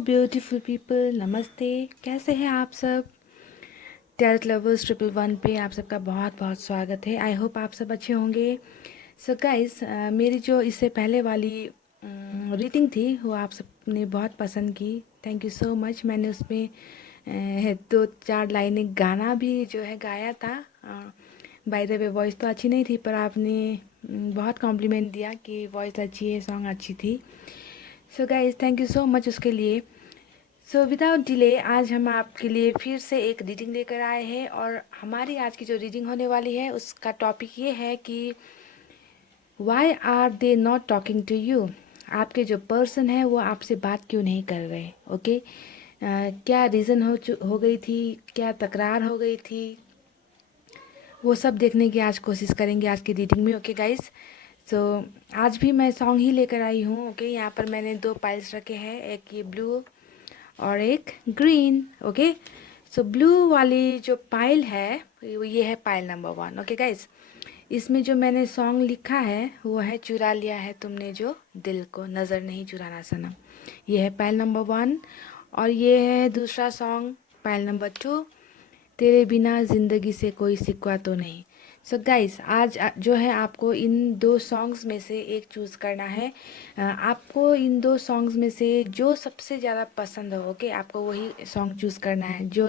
Beautiful people, नमस्ते। कैसे हैं आप सब? टेल्थ लवर्स 111 पे आप सबका बहुत बहुत स्वागत है। आई होप आप सब अच्छे होंगे। सो गाइस, मेरी जो इससे पहले वाली रीडिंग थी वो आप सबने बहुत पसंद की। Thank you so much. मैंने उसमें दो चार लाइनें गाना भी जो है गाया था। बाय द वे वॉइस तो अच्छी नहीं थी, पर आपने बहुत कॉम्प्लीमेंट दिया कि वॉइस अच्छी है, सॉन्ग अच्छी थी। So guys, thank you so much उसके लिए। सो विदाउट डिले आज हम आपके लिए फिर से एक रीडिंग लेकर आए हैं, और हमारी आज की जो रीडिंग होने वाली है उसका टॉपिक ये है कि why are they not talking to you. आपके जो पर्सन है वो आपसे बात क्यों नहीं कर रहे? ओके, क्या रीज़न हो गई थी, क्या तकरार हो गई थी, वो सब देखने की आज कोशिश करेंगे आज की रीडिंग में। ओके गाइस, सो आज भी मैं सॉन्ग ही लेकर आई हूँ। ओके, यहाँ पर मैंने दो पाइल्स रखे हैं, एक ये ब्लू और एक ग्रीन। ओके, सो ब्लू वाली जो पाइल है ये है पाइल नंबर 1। ओके गाइस, इसमें जो मैंने सॉन्ग लिखा है वो है चुरा लिया है तुमने जो दिल को, नज़र नहीं चुराना सनम। ये है पाइल नंबर 1। और ये है दूसरा सॉन्ग, पाइल नंबर 2, तेरे बिना ज़िंदगी से कोई सिकवा तो नहीं। सो गाइस, आज जो है आपको इन दो सॉन्ग्स में से एक चूज़ करना है। आपको इन दो सॉन्ग्स में से जो सबसे ज़्यादा पसंद हो, ओके, आपको वही सॉन्ग चूज़ करना है, जो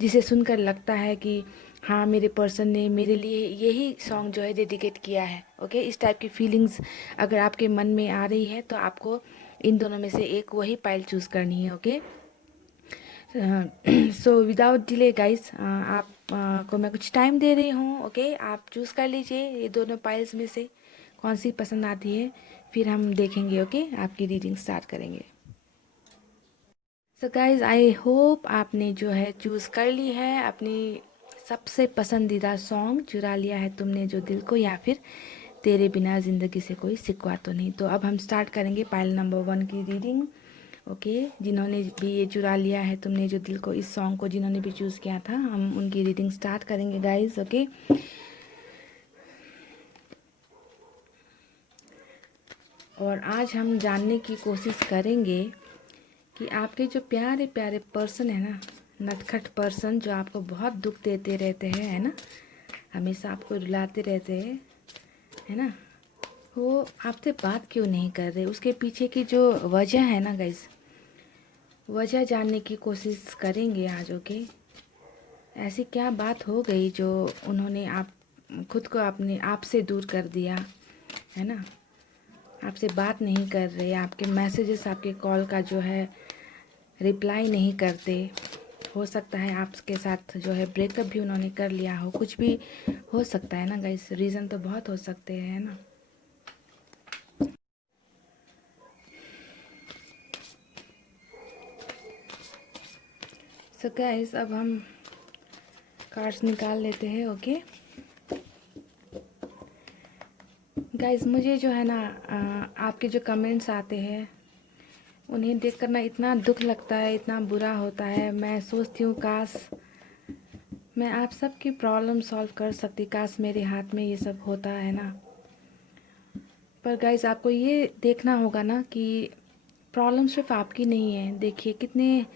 जिसे सुनकर लगता है कि हाँ, मेरे पर्सन ने मेरे लिए यही सॉन्ग जो है डेडिकेट किया है। ओके, इस टाइप की फीलिंग्स अगर आपके मन में आ रही है तो आपको इन दोनों में से एक वही पाइल चूज़ करनी है। Okay, so without delay guys, आप को मैं कुछ टाइम दे रही हूँ। ओके, आप चूज़ कर लीजिए ये दोनों पाइल्स में से कौन सी पसंद आती है, फिर हम देखेंगे। ओके, आपकी रीडिंग स्टार्ट करेंगे। सो गाइस, आई होप आपने जो है चूज़ कर ली है अपनी सबसे पसंदीदा सॉन्ग, चुरा लिया है तुमने जो दिल को, या फिर तेरे बिना ज़िंदगी से कोई सिकवा तो नहीं। तो अब हम स्टार्ट करेंगे पाइल नंबर 1 की रीडिंग। ओके, जिन्होंने भी ये चुरा लिया है तुमने जो दिल को, इस सॉन्ग को जिन्होंने भी चूज़ किया था, हम उनकी रीडिंग स्टार्ट करेंगे गाइस। ओके, और आज हम जानने की कोशिश करेंगे कि आपके जो प्यारे प्यारे पर्सन है ना, नटखट पर्सन जो आपको बहुत दुख देते रहते हैं, है ना, हमेशा आपको रुलाते रहते हैं, है ना, वो आपसे बात क्यों नहीं कर रहे? उसके पीछे की जो वजह है ना गाइस, वजह जानने की कोशिश करेंगे आज। ओके, ऐसी क्या बात हो गई जो उन्होंने आप खुद को अपने आप से दूर कर दिया, है ना, आपसे बात नहीं कर रहे, आपके मैसेजेस, आपके कॉल का जो है रिप्लाई नहीं करते। हो सकता है आपके साथ जो है ब्रेकअप भी उन्होंने कर लिया हो, कुछ भी हो सकता है ना गाइस, रीज़न तो बहुत हो सकते हैं ना। सो गाइस, अब हम कार्ड्स निकाल लेते हैं। ओके गाइस, मुझे जो है ना आपके जो कमेंट्स आते हैं उन्हें देखकर ना इतना दुख लगता है, इतना बुरा होता है। मैं सोचती हूँ काश मैं आप सब की प्रॉब्लम सॉल्व कर सकती, काश मेरे हाथ में ये सब होता, है ना। पर गाइस, आपको ये देखना होगा ना कि प्रॉब्लम सिर्फ आपकी नहीं है। देखिए कितने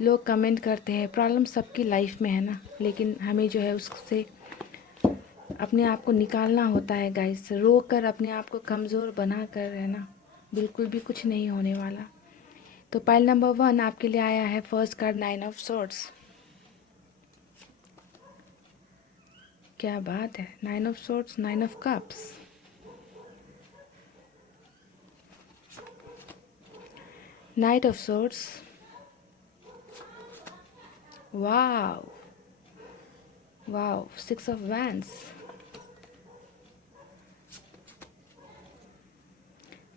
लोग कमेंट करते हैं, प्रॉब्लम सबकी लाइफ में है ना, लेकिन हमें जो है उससे अपने आप को निकालना होता है गाइस। रो कर अपने आप को कमज़ोर बना कर, है ना, बिल्कुल भी कुछ नहीं होने वाला। तो पाइल नंबर 1 आपके लिए आया है फर्स्ट कार्ड, 9 ऑफ सॉर्ड्स। क्या बात है, 9 of swords, 9 of cups, night of swords, wow wow, 6 of wands,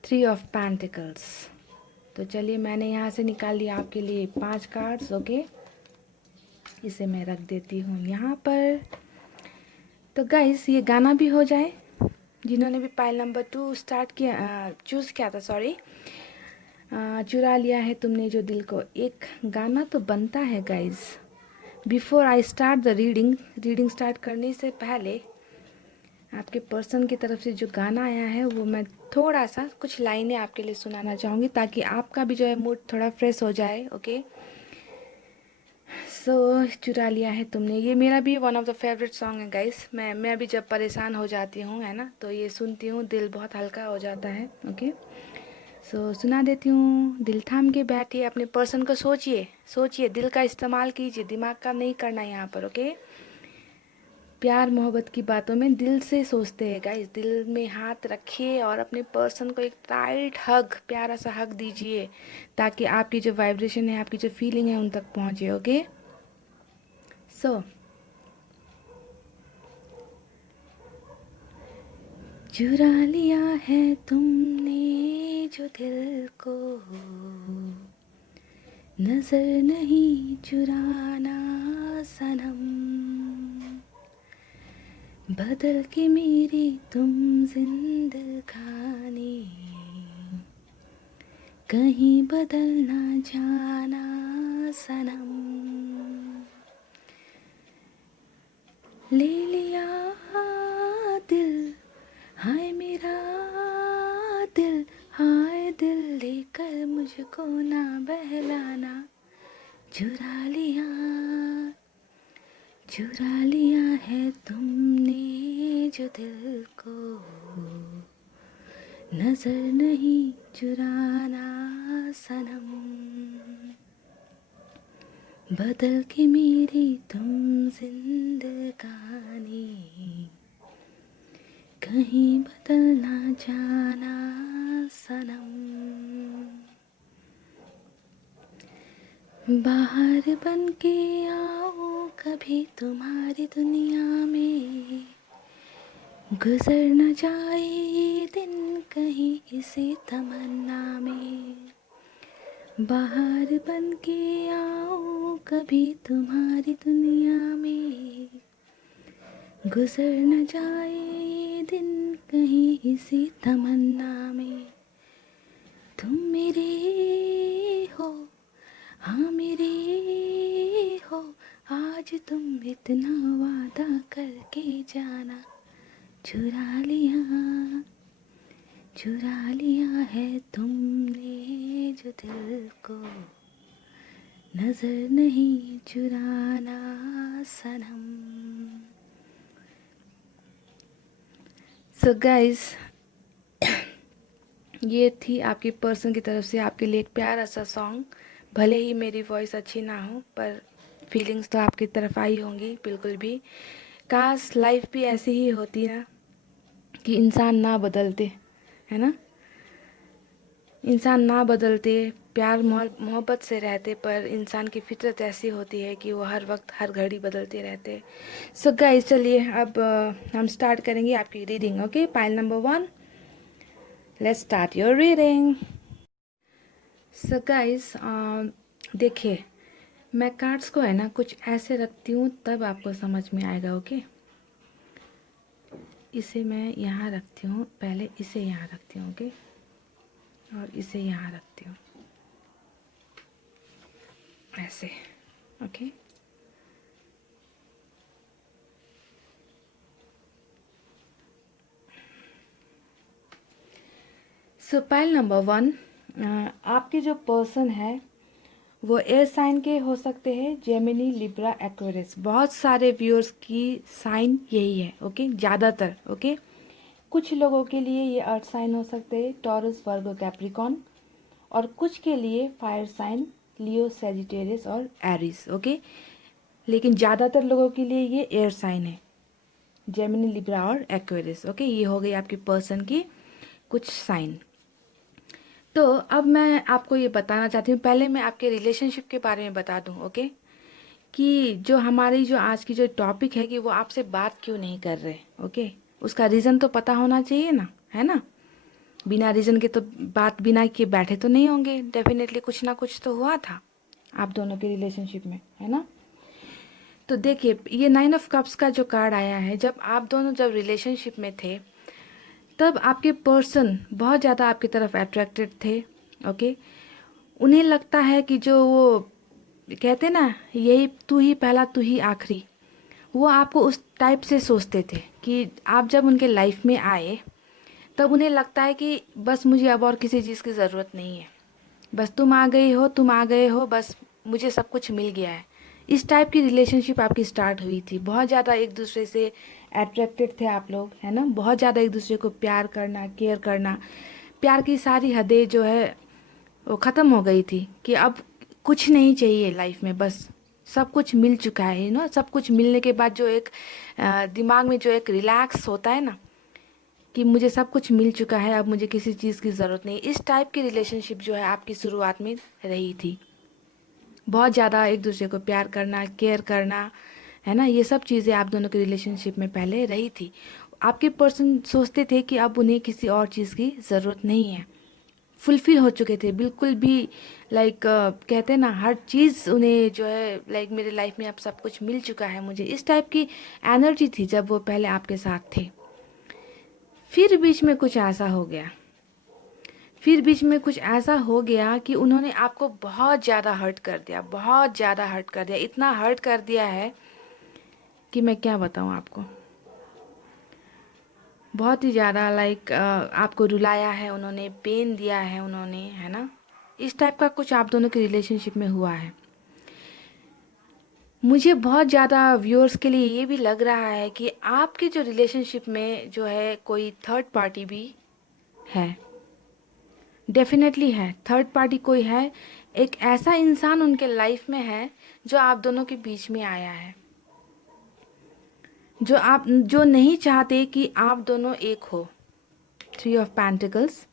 3 of pentacles. तो चलिए, मैंने यहाँ से निकाल लिया आपके लिए 5 कार्ड्स। ओके, इसे मैं रख देती हूँ यहाँ पर। तो गाइस, ये गाना भी हो जाए। जिन्होंने भी पाइल नंबर 2 स्टार्ट किया, चूज़ किया था, सॉरी, चुरा लिया है तुमने जो दिल को, एक गाना तो बनता है guys. Before I start the reading start करने से पहले आपके पर्सन की तरफ से जो गाना आया है वो मैं थोड़ा सा कुछ लाइनें आपके लिए सुनाना चाहूँगी, ताकि आपका भी जो है मूड थोड़ा फ्रेश हो जाए। ओके, सो चुरा लिया है तुमने, ये मेरा भी one of the favourite song है गाइस। मैं भी जब परेशान हो जाती हूँ, है ना, तो ये सुनती हूँ, दिल बहुत हल्का हो जाता है। ओके, सो सुना देती हूँ। दिल थाम के बैठिए, अपने पर्सन को सोचिए, सोचिए, दिल का इस्तेमाल कीजिए, दिमाग का नहीं करना यहाँ पर। ओके, प्यार मोहब्बत की बातों में दिल से सोचते हैं गाइस। दिल में हाथ रखिए और अपने पर्सन को एक टाइट हग, प्यारा सा हग दीजिए, ताकि आपकी जो वाइब्रेशन है, आपकी जो फीलिंग है उन तक पहुँचे। ओके, सो चुरा लिया है तुमने जो दिल को, नजर नहीं चुराना सनम, बदल के मेरी तुम जिंदगानी, कहीं बदल ना जाना सनम। ले लिया दिल, हाय मेरा दिल, हाय दिल, लेकर मुझको ना बहलाना। चुरा लिया, चुरा लिया है तुमने जो दिल को, नजर नहीं चुराना सनम, बदल के मेरी तुम जिंदगानी, कहीं बदल ना जाना सनम। बाहर बन के आओ कभी तुम्हारी दुनिया में, गुजर न जाए ये दिन कहीं इसी तमन्ना में। बाहर बन के आओ कभी तुम्हारी दुनिया में, गुजर न जाए ये दिन कहीं इसी तमन्ना में। तुम मेरे हो, हाँ मेरे हो, आज तुम इतना वादा करके जाना। चुरा लिया, चुरा लिया है तुमने जो दिल को, नजर नहीं चुराना सनम। सो गाइस, ये थी आपकी पर्सन की तरफ से आपके लिए एक प्यारा सा सॉन्ग। भले ही मेरी वॉइस अच्छी ना हो, पर फीलिंग्स तो आपकी तरफ आई होंगी बिल्कुल भी। काश लाइफ भी ऐसी ही होती ना, कि इंसान ना बदलते, है ना, इंसान ना बदलते, प्यार मोहब्बत से रहते, पर इंसान की फितरत ऐसी होती है कि वो हर वक्त हर घड़ी बदलते रहते। सो गाइस, चलिए अब हम स्टार्ट करेंगे आपकी reading. Okay, pile number 1, let's start your reading. So guys, देखिए, मैं कार्ड्स को है ना कुछ ऐसे रखती हूँ, तब आपको समझ में आएगा। ओके, इसे मैं यहाँ रखती हूँ, पहले इसे यहाँ रखती हूँ। ओके, और इसे यहाँ रखती हूँ ऐसे। ओके, सो पाइल नंबर 1, आपके जो पर्सन है वो एयर साइन के हो सकते हैं, जेमिनी, लिब्रा, एक्वेरियस। बहुत सारे व्यूअर्स की साइन यही है। ओके, ज़्यादातर। ओके, कुछ लोगों के लिए ये अर्थ साइन हो सकते हैं, टॉरस, वर्गो, कैप्रिकॉन, और कुछ के लिए फायर साइन, लियो, सेजिटेरियस और एरिस। ओके, लेकिन ज़्यादातर लोगों के लिए ये एयर साइन है, जेमिनी, लिब्रा और एक्वेरियस। ओके, ये हो गई आपकी पर्सन की कुछ साइन। तो अब मैं आपको ये बताना चाहती हूँ, पहले मैं आपके रिलेशनशिप के बारे में बता दूँ। ओके, कि जो हमारी जो आज की जो टॉपिक है, कि वो आपसे बात क्यों नहीं कर रहे। ओके, उसका रीज़न तो पता होना चाहिए ना, है ना। बिना रीज़न के तो बात बिना किए बैठे तो नहीं होंगे, डेफिनेटली कुछ ना कुछ तो हुआ था आप दोनों के रिलेशनशिप में, है ना। तो देखिए, ये 9 ऑफ कप्स का जो कार्ड आया है, जब आप दोनों जब रिलेशनशिप में थे, तब आपके पर्सन बहुत ज़्यादा आपकी तरफ अट्रैक्टेड थे। ओके, उन्हें लगता है कि जो वो कहते ना, यही तू ही पहला तू ही आखिरी, वो आपको उस टाइप से सोचते थे कि आप जब उनके लाइफ में आए तब उन्हें लगता है कि बस मुझे अब और किसी चीज़ की ज़रूरत नहीं है, बस तुम आ गई हो, तुम आ गए हो, बस मुझे सब कुछ मिल गया है। इस टाइप की रिलेशनशिप आपकी स्टार्ट हुई थी। बहुत ज़्यादा एक दूसरे से अट्रैक्टेड थे आप लोग, है ना। बहुत ज़्यादा एक दूसरे को प्यार करना, केयर करना, प्यार की सारी हदें जो है वो ख़त्म हो गई थी कि अब कुछ नहीं चाहिए लाइफ में, बस सब कुछ मिल चुका है। सब कुछ मिलने के बाद जो एक दिमाग में जो एक रिलैक्स होता है ना कि मुझे सब कुछ मिल चुका है, अब मुझे किसी चीज़ की ज़रूरत नहीं। इस टाइप की रिलेशनशिप जो है आपकी शुरुआत में रही थी। बहुत ज़्यादा एक दूसरे को प्यार करना, केयर करना, है ना, ये सब चीज़ें आप दोनों के रिलेशनशिप में पहले रही थी। आपके पर्सन सोचते थे कि अब उन्हें किसी और चीज़ की ज़रूरत नहीं है, फुलफिल हो चुके थे बिल्कुल भी। लाइक कहते हैं ना, हर चीज़ उन्हें जो है लाइक मेरे लाइफ में अब सब कुछ मिल चुका है मुझे, इस टाइप की एनर्जी थी जब वो पहले आपके साथ थे। फिर बीच में कुछ ऐसा हो गया, फिर बीच में कुछ ऐसा हो गया कि उन्होंने आपको बहुत ज़्यादा हर्ट कर दिया, बहुत ज़्यादा हर्ट कर दिया, इतना हर्ट कर दिया है कि मैं क्या बताऊँ आपको। बहुत ही ज़्यादा लाइक आपको रुलाया है उन्होंने, पेन दिया है उन्होंने, है ना। इस टाइप का कुछ आप दोनों के रिलेशनशिप में हुआ है। मुझे बहुत ज़्यादा व्यूअर्स के लिए ये भी लग रहा है कि आपके जो रिलेशनशिप में जो है कोई थर्ड पार्टी भी है। डेफिनेटली है, थर्ड पार्टी कोई है। एक ऐसा इंसान उनके लाइफ में है जो आप दोनों के बीच में आया है, जो नहीं चाहते कि आप दोनों एक हो। 3 ऑफ पेंटिकल्स,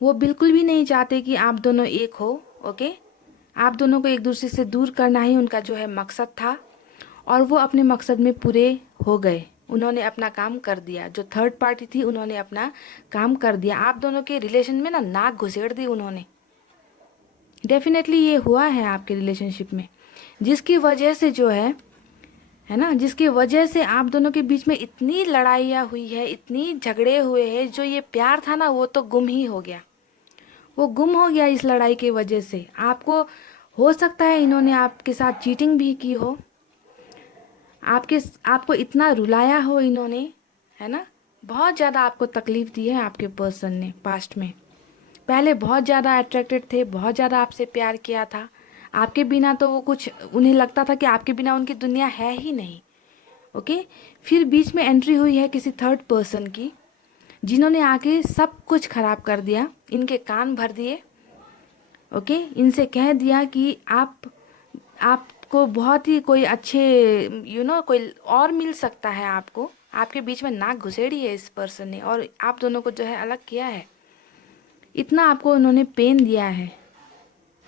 वो बिल्कुल भी नहीं चाहते कि आप दोनों एक हो। ओके, आप दोनों को एक दूसरे से दूर करना ही उनका जो है मकसद था, और वो अपने मकसद में पूरे हो गए। उन्होंने अपना काम कर दिया। जो थर्ड पार्टी थी उन्होंने अपना काम कर दिया, आप दोनों के रिलेशन में ना नाक घुसेड़ दी उन्होंने। डेफिनेटली ये हुआ है आपके रिलेशनशिप में, जिसकी वजह से जो है ना, जिसकी वजह से आप दोनों के बीच में इतनी लड़ाइयाँ हुई है, इतनी झगड़े हुए हैं। जो ये प्यार था ना वो तो गुम ही हो गया, वो गुम हो गया इस लड़ाई की वजह से। आपको हो सकता है इन्होंने आपके साथ चीटिंग भी की हो, आपको इतना रुलाया हो इन्होंने, है ना। बहुत ज़्यादा आपको तकलीफ़ दी है आपके पर्सन ने पास्ट में। पहले बहुत ज़्यादा अट्रैक्टेड थे, बहुत ज़्यादा आपसे प्यार किया था। आपके बिना तो वो कुछ, उन्हें लगता था कि आपके बिना उनकी दुनिया है ही नहीं। ओके, फिर बीच में एंट्री हुई है किसी थर्ड पर्सन की, जिन्होंने आके सब कुछ ख़राब कर दिया, इनके कान भर दिए। ओके, इनसे कह दिया कि आपको बहुत ही कोई अच्छे कोई और मिल सकता है आपको। आपके बीच में नाक घुसेड़ी है इस पर्सन ने, और आप दोनों को जो है अलग किया है। इतना आपको उन्होंने पेन दिया है।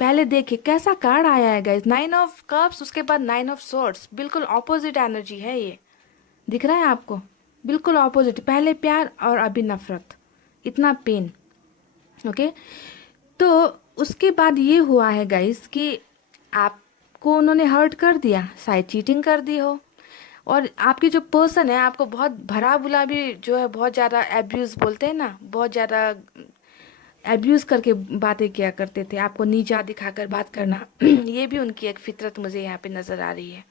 पहले देखिए कैसा कार्ड आया है गाइस, 9 ऑफ कप्स, उसके बाद 9 ऑफ स्वॉर्ड्स। बिल्कुल ऑपोजिट एनर्जी है ये, दिख रहा है आपको, बिल्कुल ऑपोजिट। पहले प्यार और अभी नफरत, इतना पेन। ओके, तो उसके बाद ये हुआ है गाइस कि आपको उन्होंने हर्ट कर दिया, शायद चीटिंग कर दी हो, और आपके जो पर्सन है आपको बहुत भला बुला भी जो है, बहुत ज़्यादा एब्यूज़ बोलते हैं ना, बहुत ज़्यादा एब्यूज़ करके बातें किया करते थे, आपको नीचा दिखाकर बात करना। ये भी उनकी एक फितरत मुझे यहाँ पे नज़र आ रही है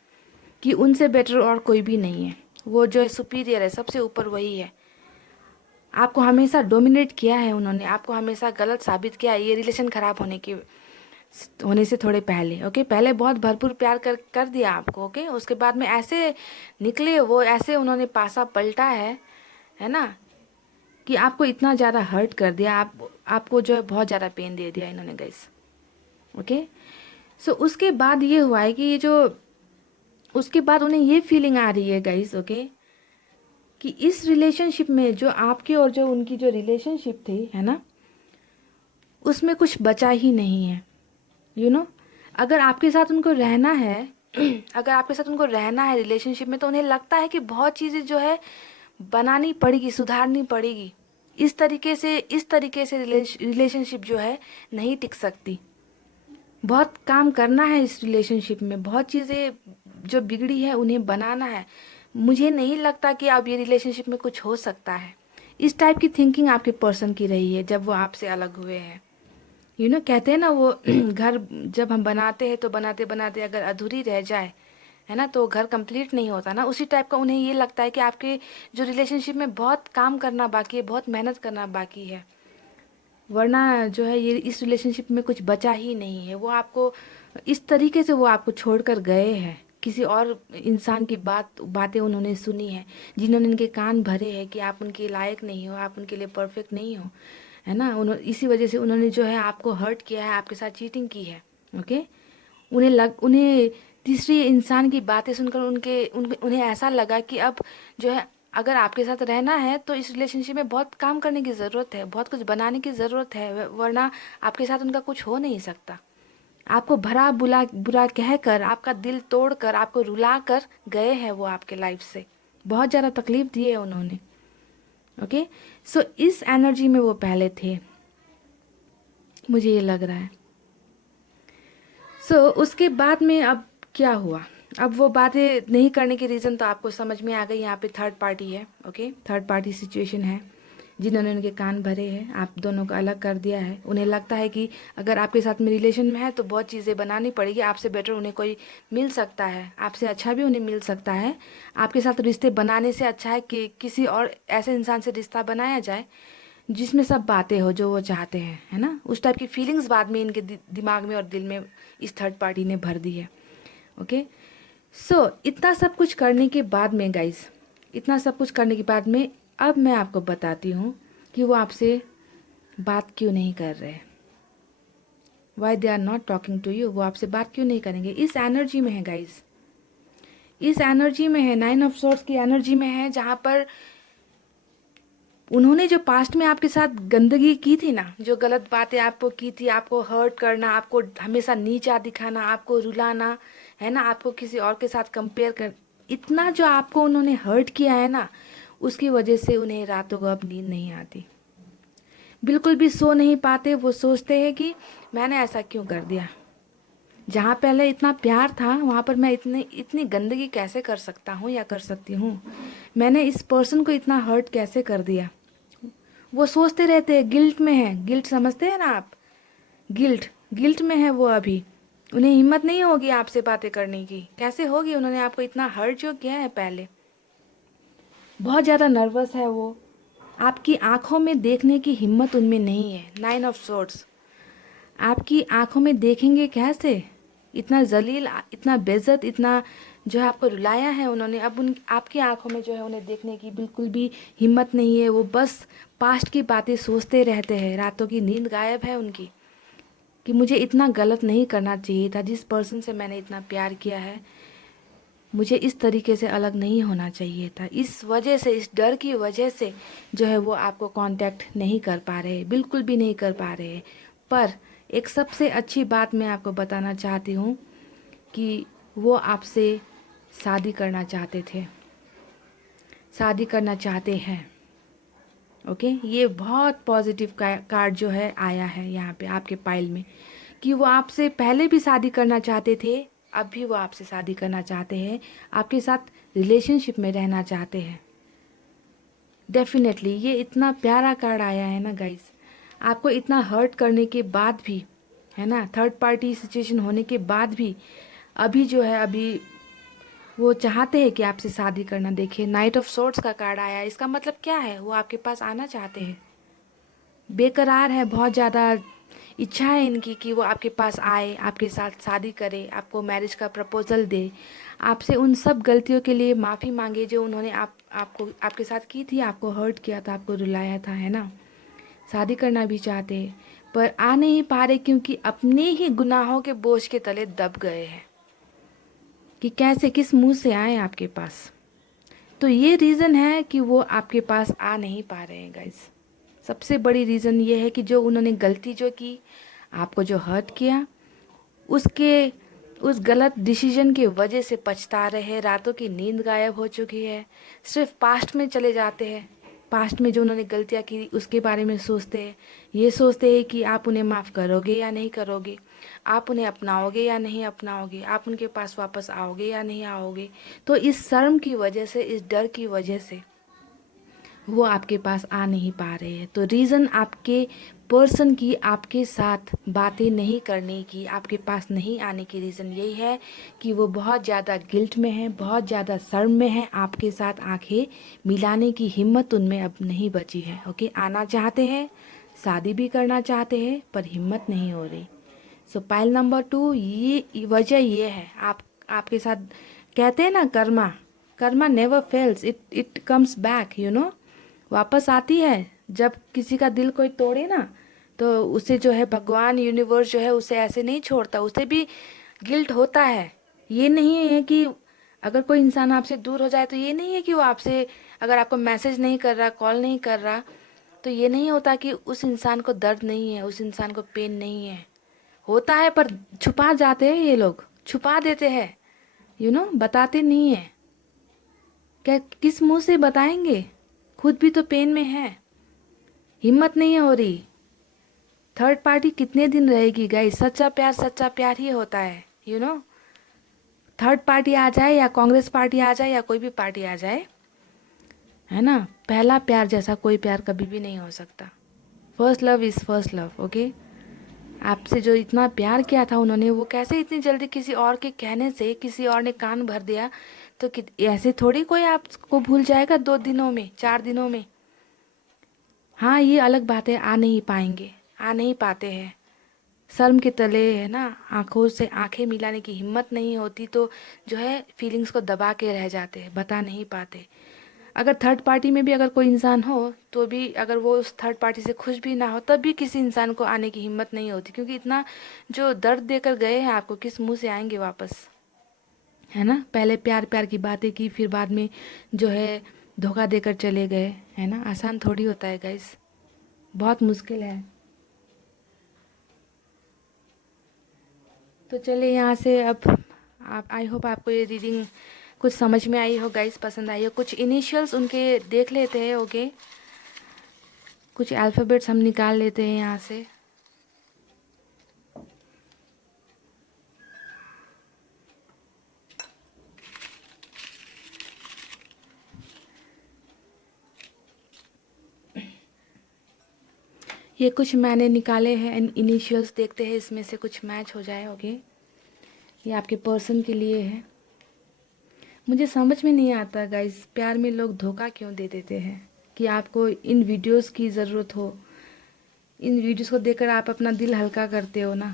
कि उनसे बेटर और कोई भी नहीं है। वो जो है सुपीरियर है, सबसे ऊपर वही है। आपको हमेशा डोमिनेट किया है उन्होंने, आपको हमेशा गलत साबित किया है, ये रिलेशन ख़राब होने से थोड़े पहले। ओके, पहले बहुत भरपूर प्यार कर दिया आपको। ओके, उसके बाद में ऐसे निकले वो, ऐसे उन्होंने पासा पलटा है ना, कि आपको इतना ज़्यादा हर्ट कर दिया, आपको जो है बहुत ज़्यादा पेन दे दिया इन्होंने गाइस। ओके, सो उसके बाद ये हुआ है कि ये जो, उसके बाद उन्हें ये फीलिंग आ रही है गाइस, ओके, कि इस रिलेशनशिप में जो आपकी और जो उनकी जो रिलेशनशिप थी, है ना, उसमें कुछ बचा ही नहीं है। अगर आपके साथ उनको रहना है, अगर आपके साथ उनको रहना है रिलेशनशिप में, तो उन्हें लगता है कि बहुत चीज़ें जो है बनानी पड़ेगी, सुधारनी पड़ेगी। इस तरीके से रिलेशनशिप जो है नहीं टिक सकती। बहुत काम करना है इस रिलेशनशिप में, बहुत चीज़ें जो बिगड़ी है उन्हें बनाना है। मुझे नहीं लगता कि अब ये रिलेशनशिप में कुछ हो सकता है। इस टाइप की थिंकिंग आपके पर्सन की रही है जब वो आपसे अलग हुए हैं। कहते हैं ना वो घर जब हम बनाते हैं तो बनाते बनाते अगर अधूरी रह जाए, है ना, तो घर कंप्लीट नहीं होता ना, उसी टाइप का उन्हें ये लगता है कि आपके जो रिलेशनशिप में बहुत काम करना बाकी है, बहुत मेहनत करना बाकी है, वरना जो है ये इस रिलेशनशिप में कुछ बचा ही नहीं है। वो आपको इस तरीके से वो आपको छोड़कर गए हैं, किसी और इंसान की बातें उन्होंने सुनी है, जिन्होंने इनके कान भरे हैं कि आप उनके लायक नहीं हो, आप उनके लिए परफेक्ट नहीं हो, है ना। इसी वजह से उन्होंने जो है आपको हर्ट किया है, आपके साथ चीटिंग की है। ओके, उन्हें तीसरी इंसान की बातें सुनकर उन्हें ऐसा लगा कि अब जो है अगर आपके साथ रहना है तो इस रिलेशनशिप में बहुत काम करने की ज़रूरत है, बहुत कुछ बनाने की ज़रूरत है, वरना आपके साथ उनका कुछ हो नहीं सकता। आपको भरा बुला बुरा कहकर, आपका दिल तोड़कर, आपको रुला कर गए हैं वो आपके लाइफ से, बहुत ज़्यादा तकलीफ दी है उन्होंने। ओके, सो इस एनर्जी में वो पहले थे, मुझे ये लग रहा है। सो उसके बाद में अब क्या हुआ, अब वो बातें नहीं करने की रीज़न तो आपको समझ में आ गई। यहाँ पे थर्ड पार्टी है। ओके, थर्ड पार्टी सिचुएशन है, जिन्होंने उनके कान भरे हैं, आप दोनों को अलग कर दिया है। उन्हें लगता है कि अगर आपके साथ में रिलेशन में है तो बहुत चीज़ें बनानी पड़ेगी, आपसे बेटर उन्हें कोई मिल सकता है, आपसे अच्छा भी उन्हें मिल सकता है। आपके साथ रिश्ते बनाने से अच्छा है कि किसी और ऐसे इंसान से रिश्ता बनाया जाए जिसमें सब बातें हो जो वो चाहते हैं, है ना। उस टाइप की फीलिंग्स बाद में इनके दिमाग में और दिल में इस थर्ड पार्टी ने भर दी है। ओके, सो इतना सब कुछ करने के बाद में गाइस, इतना सब कुछ करने के बाद में अब मैं आपको बताती हूँ कि वो आपसे बात क्यों नहीं कर रहे, why they are not talking to you. वो आपसे बात क्यों नहीं करेंगे, इस एनर्जी में है गाइस, इस एनर्जी में है, 9 ऑफ सोर्ड्स की एनर्जी में है, जहाँ पर उन्होंने जो पास्ट में आपके साथ गंदगी की थी ना, जो गलत बातें आपको की थी, आपको हर्ट करना, आपको हमेशा नीचा दिखाना, आपको रुलाना, है ना, आपको किसी और के साथ कंपेयर कर, इतना जो आपको उन्होंने हर्ट किया है ना, उसकी वजह से उन्हें रातों को अब नींद नहीं आती, बिल्कुल भी सो नहीं पाते। वो सोचते हैं कि मैंने ऐसा क्यों कर दिया, जहाँ पहले इतना प्यार था वहाँ पर मैं इतनी इतनी गंदगी कैसे कर सकता हूँ या कर सकती हूँ, मैंने इस पर्सन को इतना हर्ट कैसे कर दिया। वो सोचते रहते हैं, गिल्ट में है, गिल्ट समझते हैं ना आप, गिल्ट, गिल्ट में है वो अभी। उन्हें हिम्मत नहीं होगी आपसे बातें करने की, कैसे होगी, उन्होंने आपको इतना हर्ट जो किया है पहले। बहुत ज़्यादा नर्वस है वो, आपकी आंखों में देखने की हिम्मत उनमें नहीं है। 9 ऑफ सोर्ड्स, आपकी आंखों में देखेंगे कैसे, इतना जलील, इतना बेइज्जत, इतना जो है आपको रुलाया है उन्होंने, अब उन आपकी आंखों में जो है उन्हें देखने की बिल्कुल भी हिम्मत नहीं है। वो बस पास्ट की बातें सोचते रहते हैं, रातों की नींद गायब है उनकी, कि मुझे इतना गलत नहीं करना चाहिए था, जिस पर्सन से मैंने इतना प्यार किया है मुझे इस तरीके से अलग नहीं होना चाहिए था। इस वजह से, इस डर की वजह से जो है वो आपको कांटेक्ट नहीं कर पा रहे, बिल्कुल भी नहीं कर पा रहे। पर एक सबसे अच्छी बात मैं आपको बताना चाहती हूँ कि वो आपसे शादी करना चाहते थे, शादी करना चाहते हैं। ओके, ये बहुत पॉजिटिव कार्ड जो है आया है यहाँ पे आपके पाइल में, कि वो आपसे पहले भी शादी करना चाहते थे, अब भी वो आपसे शादी करना चाहते हैं, आपके साथ रिलेशनशिप में रहना चाहते हैं। डेफिनेटली ये इतना प्यारा कार्ड आया है ना गाइस, आपको इतना हर्ट करने के बाद भी, है ना, थर्ड पार्टी सिचुएशन होने के बाद भी अभी जो है, अभी वो चाहते हैं कि आपसे शादी करना। देखिए, नाइट ऑफ सोर्ड्स का कार्ड आया है, इसका मतलब क्या है, वो आपके पास आना चाहते हैं, बेकरार है, बहुत ज़्यादा इच्छा है इनकी कि वो आपके पास आए, आपके साथ शादी करे, आपको मैरिज का प्रपोजल दे, आपसे उन सब गलतियों के लिए माफ़ी मांगे जो उन्होंने आपके साथ की थी, आपको हर्ट किया था, आपको रुलाया था, है ना। शादी करना भी चाहते हैं पर आ नहीं पा रहे, क्योंकि अपने ही गुनाहों के बोझ के तले दब गए हैं कि कैसे, किस मुंह से आए आपके पास। तो ये रीज़न है कि वो आपके पास आ नहीं पा रहे हैं गाइस। सबसे बड़ी रीज़न ये है कि जो उन्होंने गलती जो की, आपको जो हर्ट किया, उसके उस गलत डिसीजन की वजह से पछता रहे हैं, रातों की नींद गायब हो चुकी है, सिर्फ पास्ट में चले जाते हैं, पास्ट में जो उन्होंने गलतियाँ की उसके बारे में सोचते हैं, ये सोचते हैं कि आप उन्हें माफ़ करोगे या नहीं करोगे, आप उन्हें अपनाओगे या नहीं अपनाओगे, आप उनके पास वापस आओगे या नहीं आओगे। तो इस शर्म की वजह से, इस डर की वजह से वो आपके पास आ नहीं पा रहे हैं। तो रीज़न आपके पर्सन की आपके साथ बातें नहीं करने की, आपके पास नहीं आने की रीज़न यही है कि वो बहुत ज़्यादा गिल्ट में है, बहुत ज़्यादा शर्म में है। आपके साथ आंखें मिलाने की हिम्मत उनमें अब नहीं बची है। ओके, आना चाहते हैं, शादी भी करना चाहते हैं, पर हिम्मत नहीं हो रही। सो पाइल नंबर 2, ये वजह ये है आपके साथ। कहते हैं ना, Karma Karma never fails, it it comes back, वापस आती है। जब किसी का दिल कोई तोड़े ना, तो उसे जो है भगवान, यूनिवर्स जो है उसे ऐसे नहीं छोड़ता, उसे भी गिल्ट होता है। ये नहीं है कि अगर कोई इंसान आपसे दूर हो जाए तो ये नहीं है कि वो आपसे, अगर आपको मैसेज नहीं कर रहा, कॉल नहीं कर रहा, तो ये नहीं होता कि उस इंसान को दर्द नहीं है, उस इंसान को पेन नहीं है। होता है, पर छुपा जाते हैं ये लोग, छुपा देते हैं, बताते नहीं है। क्या किस मुंह से बताएंगे? खुद भी तो पेन में है, हिम्मत नहीं हो रही। थर्ड पार्टी कितने दिन रहेगी गाइस? सच्चा प्यार ही होता है, थर्ड पार्टी आ जाए या कांग्रेस पार्टी आ जाए या कोई भी पार्टी आ जाए, है ना, पहला प्यार जैसा कोई प्यार कभी भी नहीं हो सकता। First love is first love. Okay, आपसे जो इतना प्यार किया था उन्होंने, वो कैसे इतनी जल्दी किसी और के कहने से किसी और ने कान भर दिया? तो ऐसे थोड़ी कोई आपको भूल जाएगा 2 दिनों में, 4 दिनों में। हाँ, ये अलग बात है, आ नहीं पाएंगे, आ नहीं पाते हैं, शर्म के तले, है ना, आंखों से आंखें मिलाने की हिम्मत नहीं होती, तो जो है फीलिंग्स को दबा के रह जाते हैं, बता नहीं पाते। अगर थर्ड पार्टी में भी अगर कोई इंसान हो, तो भी अगर वो उस थर्ड पार्टी से खुश भी ना हो, तब भी किसी इंसान को आने की हिम्मत नहीं होती, क्योंकि इतना जो दर्द देकर गए हैं आपको, किस मुंह से आएंगे वापस, है ना। पहले प्यार प्यार की बातें की, फिर बाद में जो है धोखा देकर चले गए, है ना। आसान थोड़ी होता है गाइस, बहुत मुश्किल है। तो चलिए यहाँ से अब आप, आई होप आपको ये रीडिंग कुछ समझ में आई हो गाइस, पसंद आई हो। कुछ इनिशियल्स उनके देख लेते हैं। ओके, कुछ अल्फ़ाबेट्स हम निकाल लेते हैं यहाँ से। ये कुछ मैंने निकाले हैं इनिशियल्स, देखते हैं इसमें से कुछ मैच हो जाए। ओके, ये आपके पर्सन के लिए है। मुझे समझ में नहीं आता गाइस, प्यार में लोग धोखा क्यों दे देते हैं, कि आपको इन वीडियोस की ज़रूरत हो, इन वीडियोस को देखकर आप अपना दिल हल्का करते हो ना।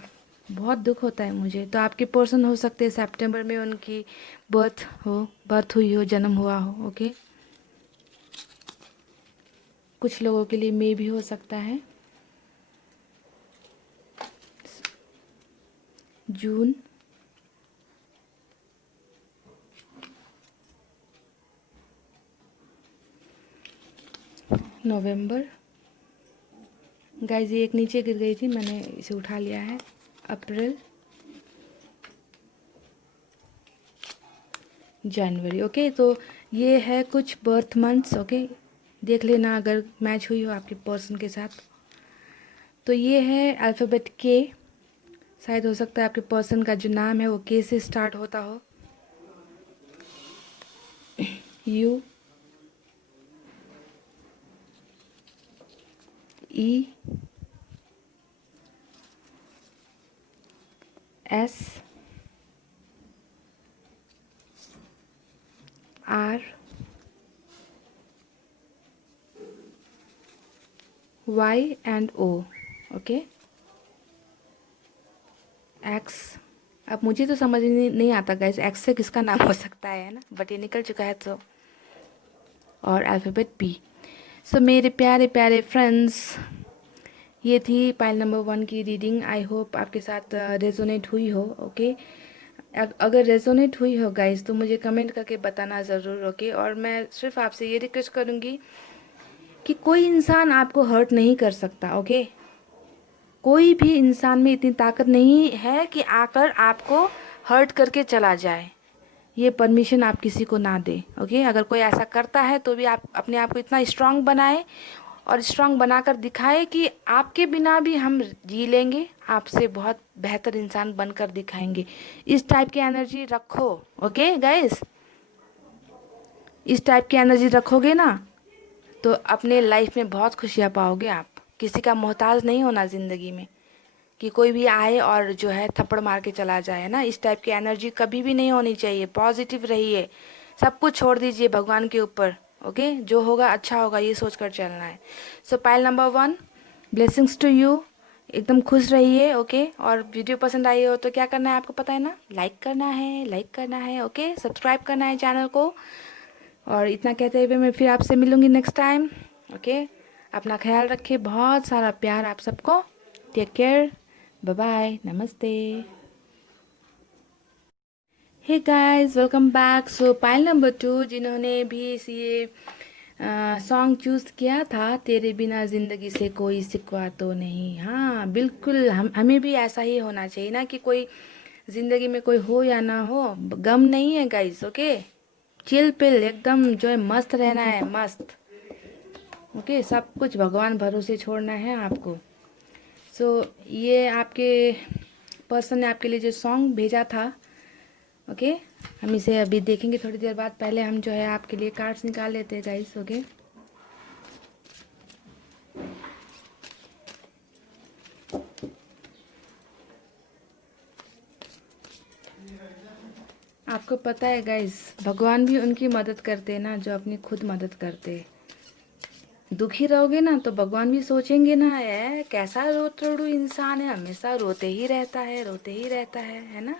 बहुत दुख होता है मुझे। तो आपके पर्सन हो सकते हैं सितंबर में उनकी बर्थ हुई हो, जन्म हुआ हो। ओके, कुछ लोगों के लिए मे भी हो सकता है जून, नवंबर। गाइस ये एक नीचे गिर गई थी, मैंने इसे उठा लिया है। अप्रैल, जनवरी। ओके, तो ये है कुछ बर्थ मंथ्स। ओके, देख लेना अगर मैच हुई हो आपके पर्सन के साथ। तो ये है अल्फ़ाबेट के, शायद हो सकता है आपके पर्सन का जो नाम है वो के से स्टार्ट होता हो। U, E, S, R, Y and O. Okay, X. अब मुझे तो समझ नहीं आता गाइस, एक्स से किसका नाम हो सकता है ना, बट ये निकल चुका है तो। और अल्फ़ाबेट पी। सो मेरे प्यारे प्यारे फ्रेंड्स, ये थी पाइल नंबर 1 की रीडिंग। आई होप आपके साथ रेजोनेट हुई हो। ओके, अगर रेजोनेट हुई हो गाइस तो मुझे कमेंट करके बताना ज़रूर। ओके, और मैं सिर्फ आपसे ये रिक्वेस्ट करूँगी कि कोई इंसान आपको हर्ट नहीं कर सकता। ओके, कोई भी इंसान में इतनी ताकत नहीं है कि आकर आपको हर्ट करके चला जाए। ये परमिशन आप किसी को ना दें। ओके, अगर कोई ऐसा करता है तो भी आप अपने आप को इतना स्ट्रांग बनाएं और स्ट्रांग बनाकर दिखाएं कि आपके बिना भी हम जी लेंगे, आपसे बहुत बेहतर इंसान बनकर दिखाएंगे। इस टाइप की एनर्जी रखो। ओके गाइस, इस टाइप की एनर्जी रखोगे ना, तो अपने लाइफ में बहुत खुशियाँ पाओगे आप। किसी का मोहताज नहीं होना ज़िंदगी में, कि कोई भी आए और जो है थप्पड़ मार के चला जाए ना। इस टाइप की एनर्जी कभी भी नहीं होनी चाहिए। पॉजिटिव रहिए, सब कुछ छोड़ दीजिए भगवान के ऊपर। ओके, जो होगा अच्छा होगा, ये सोच कर चलना है। So pile number 1, blessings to you. एकदम खुश रहिए। ओके, और वीडियो पसंद आई हो तो क्या करना है आपको पता है ना, लाइक करना है, लाइक करना है। ओके, सब्सक्राइब करना है चैनल को। और इतना कहते हुए मैं फिर आपसे मिलूंगी नेक्स्ट टाइम। ओके, अपना ख्याल रखिए, बहुत सारा प्यार आप सबको। टेक केयर, बाय बाय, नमस्ते। Hey guys, welcome back. So pile number 2 जिन्होंने भी ये सॉन्ग चूज़ किया था, तेरे बिना ज़िंदगी से कोई सिकवा तो नहीं। हाँ बिल्कुल, हमें भी ऐसा ही होना चाहिए ना, कि कोई ज़िंदगी में कोई हो या ना हो, गम नहीं है गाइस। ओके, चिल पिल एकदम जो है, मस्त रहना है, मस्त। ओके, सब कुछ भगवान भरोसे छोड़ना है आपको। सो ये आपके पर्सन ने आपके लिए जो सॉन्ग भेजा था। ओके, हम इसे अभी देखेंगे थोड़ी देर बाद। पहले हम जो है आपके लिए कार्ड्स निकाल लेते हैं गाइस। ओके, आपको पता है गाइस, भगवान भी उनकी मदद करते हैं ना जो अपनी खुद मदद करते हैं। दुखी रहोगे ना तो भगवान भी सोचेंगे ना, है कैसा रोतड़ू इंसान है, हमेशा रोते ही रहता है, रोते ही रहता है ना।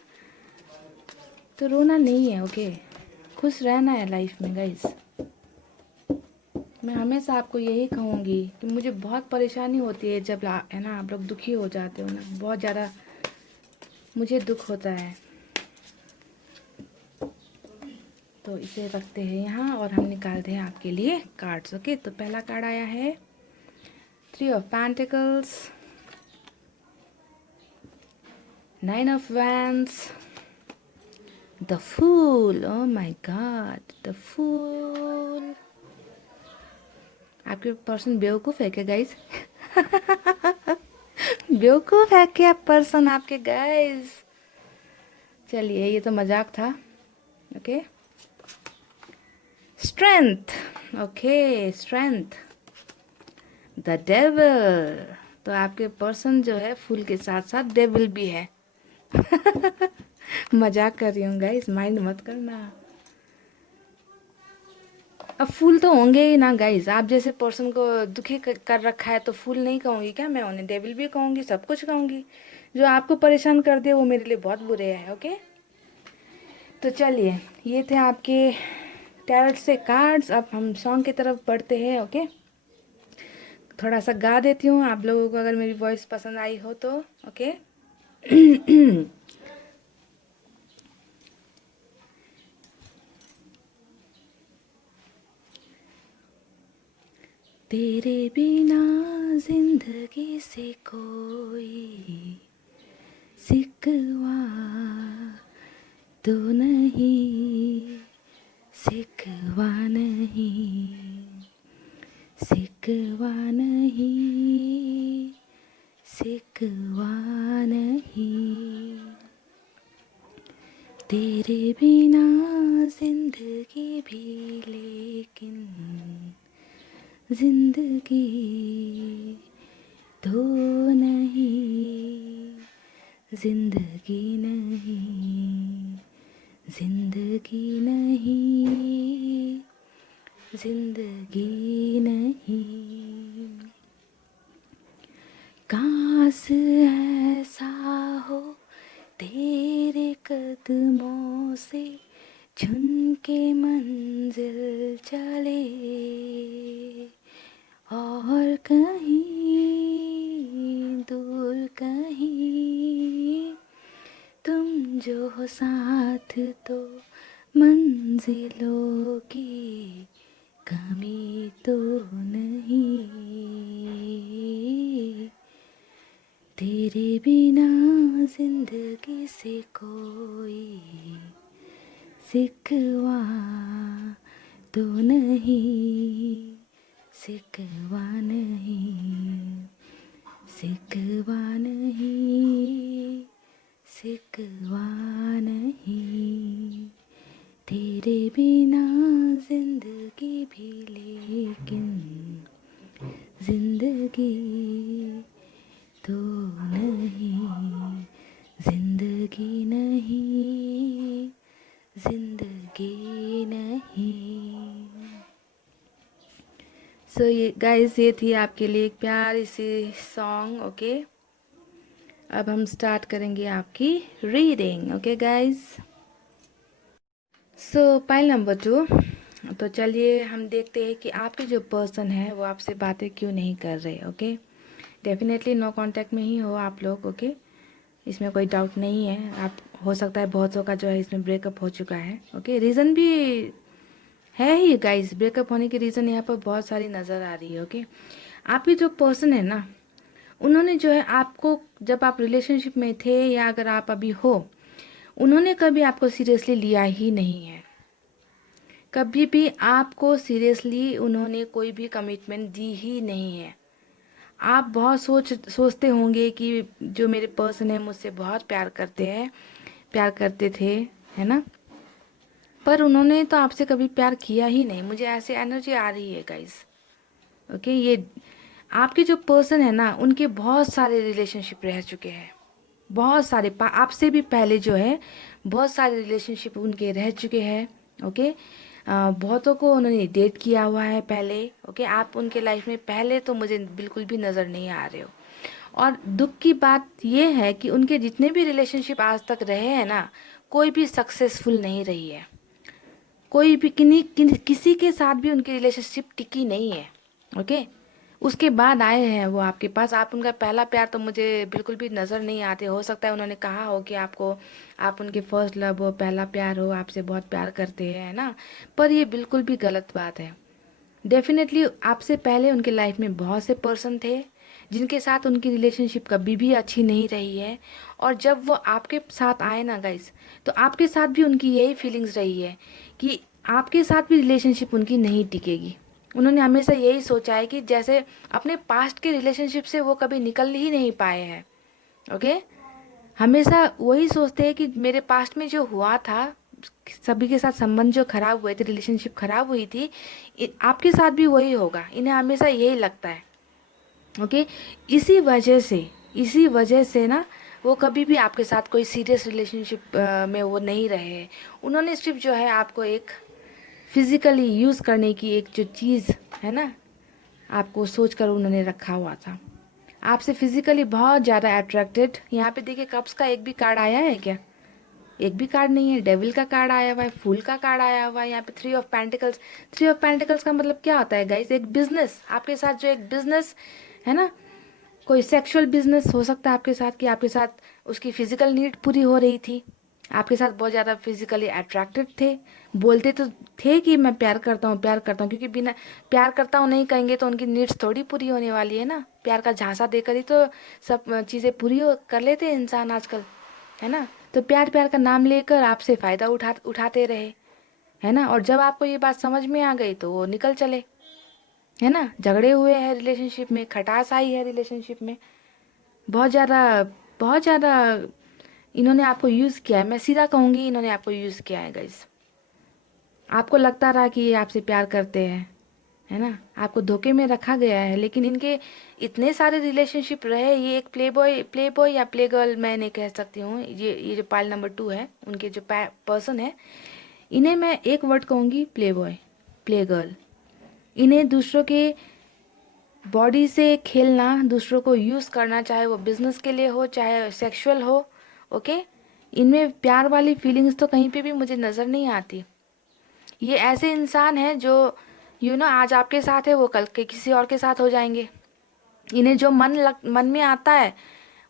तो रोना नहीं है। ओके, खुश रहना है लाइफ में गाइस। मैं हमेशा आपको यही कहूँगी कि मुझे बहुत परेशानी होती है जब है ना आप लोग दुखी हो जाते हो ना, बहुत ज़्यादा मुझे दुख होता है। तो इसे रखते हैं यहाँ और हम निकालते हैं आपके लिए कार्ड्स। ओके, तो पहला कार्ड आया है 3 of pentacles, 9 of wands, the fool. Oh my god, the fool. आपके पर्सन बेवकूफ़ है क्या गाइस? बेवकूफ़ है क्या पर्सन आपके गाइस? चलिए, ये तो मजाक था। Okay, strength. Okay, strength, the devil. तो आपके पर्सन जो है फूल के साथ साथ डेविल भी है। मजाक कर रही हूँ गाइस, माइंड मत करना। अब फूल तो होंगे ही ना गाइस। आप जैसे पर्सन को दुखी कर रखा है तो फूल नहीं कहूँगी क्या मैं उन्हें, डेविल भी कहूँगी, सब कुछ कहूँगी। जो आपको परेशान कर दे वो मेरे लिए बहुत बुरे हैं। ओके, तो चलिए, ये थे आपके टैरोट से कार्ड्स। अब हम सॉन्ग की तरफ बढ़ते हैं। ओके, थोड़ा सा गा देती हूँ आप लोगों को अगर मेरी वॉइस पसंद आई हो तो। ओके, तेरे बिना जिंदगी से कोई सिकवा तो नहीं, सिकवा नहीं, सिकवा नहीं, सिकवा नहीं। तेरे बिना जिंदगी भी, लेकिन जिंदगी तो नहीं, जिंदगी नहीं, जिंदगी नहीं, जिंदगी नहीं। काश ऐसा हो तेरे कदमों से चुन के मंजिल चले, और कहीं दूर कहीं तुम जो हो साथ, तो मंजिलों की कमी तो नहीं। तेरे बिना जिंदगी से कोई सिकवा तो नहीं, सिकवा नहीं, सिकवा नहीं, सिकवा नहीं। तेरे बिना जिंदगी भी, लेकिन तो नहीं, जिंदगी नहीं, जिंदगी नहीं। सो ये गाइस, ये थी आपके लिए एक प्यारी सी सॉन्ग। ओके, अब हम स्टार्ट करेंगे आपकी रीडिंग। ओके गाइस, सो पाइल नंबर 2। तो चलिए हम देखते हैं कि आपके जो पर्सन है वो आपसे बातें क्यों नहीं कर रहे। ओके, डेफिनेटली नो कांटेक्ट में ही हो आप लोग। ओके, इसमें कोई डाउट नहीं है। आप हो सकता है बहुतों का जो है इसमें ब्रेकअप हो चुका है। ओके, रीज़न भी है ही गाइस, ब्रेकअप होने की रीज़न यहाँ पर बहुत सारी नज़र आ रही है। ओके, आपकी जो पर्सन है ना, उन्होंने जो है आपको, जब आप रिलेशनशिप में थे या अगर आप अभी हो, उन्होंने कभी आपको सीरियसली लिया ही नहीं है। कभी भी आपको सीरियसली उन्होंने कोई भी कमिटमेंट दी ही नहीं है। आप बहुत सोचते होंगे कि जो मेरे पर्सन है मुझसे बहुत प्यार करते हैं, प्यार करते थे, है ना, पर उन्होंने तो आपसे कभी प्यार किया ही नहीं। मुझे ऐसी एनर्जी आ रही है गाइस। ओके, ये आपके जो पर्सन है ना, उनके बहुत सारे रिलेशनशिप रह चुके हैं, बहुत सारे आपसे भी पहले जो है बहुत सारे रिलेशनशिप उनके रह चुके हैं। ओके, बहुतों को उन्होंने डेट किया हुआ है पहले। ओके, आप उनके लाइफ में पहले तो मुझे बिल्कुल भी नज़र नहीं आ रहे हो। और दुख की बात ये है कि उनके जितने भी रिलेशनशिप आज तक रहे हैं ना, कोई भी सक्सेसफुल नहीं रही है। कोई भी किसी के साथ भी उनकी रिलेशनशिप टिकी नहीं है। ओके, उसके बाद आए हैं वो आपके पास। आप उनका पहला प्यार तो मुझे बिल्कुल भी नज़र नहीं आते। हो सकता है उन्होंने कहा हो कि आपको, आप उनके फर्स्ट लव हो, पहला प्यार हो, आपसे बहुत प्यार करते हैं, है ना, पर ये बिल्कुल भी गलत बात है। डेफिनेटली आपसे पहले उनके लाइफ में बहुत से पर्सन थे जिनके साथ उनकी रिलेशनशिप कभी भी अच्छी नहीं रही है। और जब वो आपके साथ आए ना गाइस, तो आपके साथ भी उनकी यही फीलिंग्स रही है कि आपके साथ भी रिलेशनशिप उनकी नहीं टिकेगी। उन्होंने हमेशा यही सोचा है कि जैसे अपने पास्ट के रिलेशनशिप से वो कभी निकल ही नहीं पाए हैं। ओके, हमेशा वही सोचते हैं कि मेरे पास्ट में जो हुआ था, सभी के साथ संबंध जो खराब हुए थे, रिलेशनशिप खराब हुई थी, आपके साथ भी वही होगा। इन्हें हमेशा यही लगता है। ओके, इसी वजह से ना वो कभी भी आपके साथ कोई सीरियस रिलेशनशिप में वो नहीं रहे हैं। उन्होंने सिर्फ जो है आपको एक फिजिकली यूज़ करने की एक जो चीज़ है ना, आपको सोच कर उन्होंने रखा हुआ था। आपसे फिजिकली बहुत ज़्यादा अट्रैक्टेड। यहाँ पे देखिए, कप्स का एक भी कार्ड आया है क्या? एक भी कार्ड नहीं है। डेविल का कार्ड आया हुआ है, फूल का कार्ड आया हुआ है, यहाँ पे 3 ऑफ पेंटिकल्स। 3 ऑफ पेंटिकल्स का मतलब क्या होता है गाइस? एक बिजनेस, आपके साथ जो एक बिजनेस है ना, कोई सेक्सुअल बिजनेस हो सकता है आपके साथ, कि आपके साथ उसकी फिजिकल नीड पूरी हो रही थी, आपके साथ बहुत ज़्यादा फिजिकली अट्रैक्टेड थे। बोलते तो थे कि मैं प्यार करता हूँ, प्यार करता हूँ, क्योंकि बिना प्यार करता हूँ नहीं कहेंगे तो उनकी नीड्स थोड़ी पूरी होने वाली है ना। प्यार का झांसा देकर ही तो सब चीज़ें पूरी कर लेते हैं इंसान आजकल, है ना। तो प्यार प्यार का नाम लेकर आपसे फ़ायदा उठाते रहे, है ना। और जब आपको ये बात समझ में आ गई तो वो निकल चले, है ना। झगड़े हुए हैं रिलेशनशिप में, खटास आई है रिलेशनशिप में, बहुत ज़्यादा, बहुत ज़्यादा इन्होंने आपको यूज़ किया है। मैं सीधा कहूँगी, इन्होंने आपको यूज़ किया है गाइस। आपको लगता रहा कि ये आपसे प्यार करते हैं, है ना, आपको धोखे में रखा गया है। लेकिन इनके इतने सारे रिलेशनशिप रहे, ये एक प्ले बॉय या प्ले गर्ल मैं नहीं कह सकती हूँ। ये जो पाइल नंबर 2 है, उनके जो पर्सन है, इन्हें मैं एक वर्ड कहूँगी, प्ले बॉय, प्ले गर्ल। इन्हें दूसरों के बॉडी से खेलना, दूसरों को यूज़ करना, चाहे वो बिजनेस के लिए हो चाहे सेक्सुअल हो। ओके, इनमें प्यार वाली फीलिंग्स तो कहीं पे भी मुझे नज़र नहीं आती। ये ऐसे इंसान हैं जो आज आपके साथ है, वो कल के किसी और के साथ हो जाएंगे। इन्हें जो मन में आता है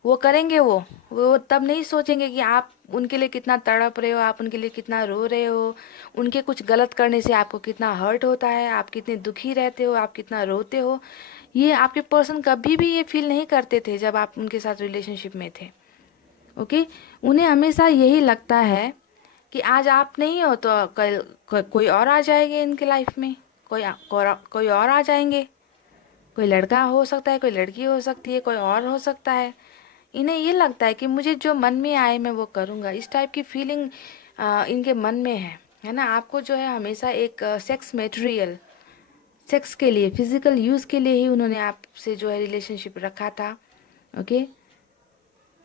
वो करेंगे। वो तब नहीं सोचेंगे कि आप उनके लिए कितना तड़प रहे हो, आप उनके लिए कितना रो रहे हो, उनके कुछ गलत करने से आपको कितना हर्ट होता है, आप कितने दुखी रहते हो, आप कितना रोते हो। ये आपके पर्सन कभी भी ये फील नहीं करते थे जब आप उनके साथ रिलेशनशिप में थे। ओके, उन्हें हमेशा यही लगता है कि आज आप नहीं हो तो कल कोई और आ जाएंगे इनके लाइफ में, कोई और आ जाएंगे। कोई लड़का हो सकता है, कोई लड़की हो सकती है, कोई और हो सकता है। इन्हें ये लगता है कि मुझे जो मन में आए मैं वो करूँगा। इस टाइप की फीलिंग इनके मन में है ना। आपको जो है हमेशा एक सेक्स सेक्स के लिए, फिजिकल यूज़ के लिए ही उन्होंने आपसे जो है रिलेशनशिप रखा था। ओके,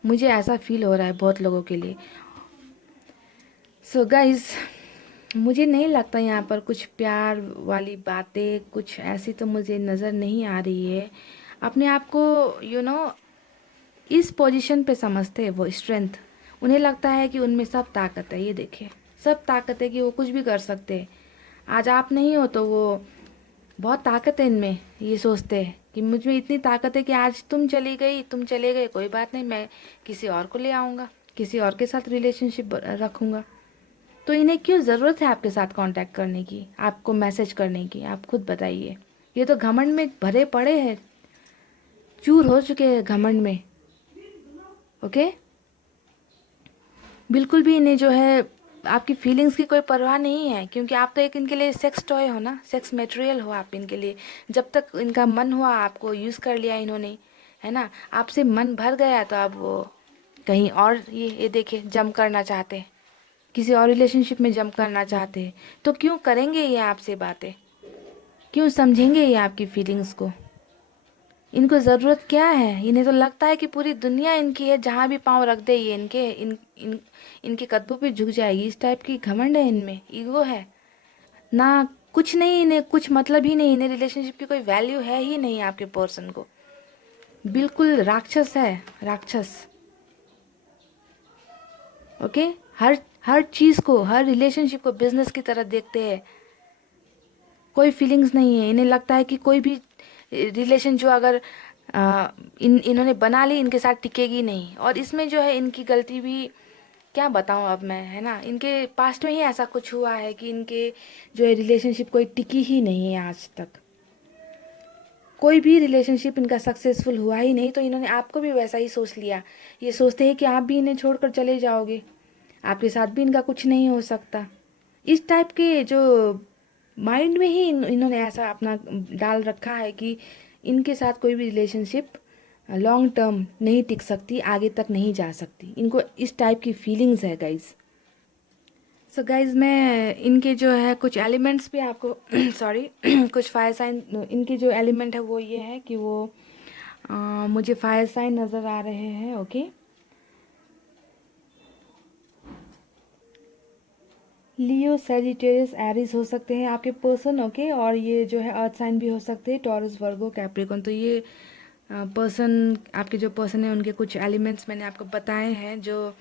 मुझे ऐसा फील हो रहा है बहुत लोगों के लिए। सो गाइज, मुझे नहीं लगता यहाँ पर कुछ प्यार वाली बातें कुछ ऐसी तो मुझे नज़र नहीं आ रही है। अपने आप को इस पोजीशन पे समझते हैं वो स्ट्रेंथ। उन्हें लगता है कि उनमें सब ताकत है, ये देखिए सब ताकत है कि वो कुछ भी कर सकते हैं। आज आप नहीं हो तो वो बहुत ताकत है इनमें, ये सोचते हैं कि मुझ में इतनी ताकत है कि आज तुम चली गई, तुम चले गए, कोई बात नहीं, मैं किसी और को ले आऊँगा, किसी और के साथ रिलेशनशिप रखूँगा। तो इन्हें क्यों ज़रूरत है आपके साथ कांटेक्ट करने की, आपको मैसेज करने की? आप खुद बताइए। ये तो घमंड में भरे पड़े हैं, चूर हो चुके हैं घमंड में। ओके, बिल्कुल भी इन्हें जो है आपकी फीलिंग्स की कोई परवाह नहीं है, क्योंकि आप तो एक इनके लिए सेक्स टॉय हो ना, सेक्स मटेरियल हो आप इनके लिए। जब तक इनका मन हुआ आपको यूज़ कर लिया इन्होंने, है ना, आपसे मन भर गया तो अब वो कहीं और ये देखिए जंप करना चाहते हैं, किसी और रिलेशनशिप में जंप करना चाहते हैं। तो क्यों करेंगे ये आपसे बातें, क्यों समझेंगे ये आपकी फीलिंग्स को? इनको ज़रूरत क्या है? इन्हें तो लगता है कि पूरी दुनिया इनकी है, जहाँ भी पाँव रख दे ये इनके कदमों पे झुक जाएगी। इस टाइप की घमंड है इनमें, ईगो है ना, कुछ नहीं, इन्हें कुछ मतलब ही नहीं, इन्हें रिलेशनशिप की कोई वैल्यू है ही नहीं आपके पर्सन को। बिल्कुल राक्षस है, राक्षस। ओके, हर हर चीज़ को, हर रिलेशनशिप को बिजनेस की तरह देखते हैं। कोई फीलिंग्स नहीं है, इन्हें लगता है कि कोई भी रिलेशन जो अगर इन्होंने बना ली, इनके साथ टिकेगी नहीं। और इसमें जो है इनकी गलती भी क्या बताऊं अब मैं, है ना, इनके पास्ट में ही ऐसा कुछ हुआ है कि इनके जो है रिलेशनशिप कोई टिकी ही नहीं है आज तक। कोई भी रिलेशनशिप इनका सक्सेसफुल हुआ ही नहीं, तो इन्होंने आपको भी वैसा ही सोच लिया। ये सोचते हैं कि आप भी इन्हें छोड़कर चले जाओगे, आपके साथ भी इनका कुछ नहीं हो सकता। इस टाइप के जो माइंड में ही इन्होंने ऐसा अपना डाल रखा है कि इनके साथ कोई भी रिलेशनशिप लॉन्ग टर्म नहीं टिक सकती, आगे तक नहीं जा सकती। इनको इस टाइप की फीलिंग्स है गाइज। सो गाइज, मैं इनके जो है कुछ एलिमेंट्स भी आपको सॉरी कुछ फायर साइन, इनके जो एलिमेंट है वो ये है कि वो मुझे फायर साइन नज़र आ रहे हैं। ओके, लियो, सैजिटेरियस, एरिस हो सकते हैं आपके पर्सन। ओके, और ये जो है अर्थ साइन भी हो सकते हैं, टॉरस, वर्गो, कैप्रिकॉन। तो ये पर्सन, आपके जो पर्सन है उनके कुछ एलिमेंट्स मैंने आपको बताए हैं, जो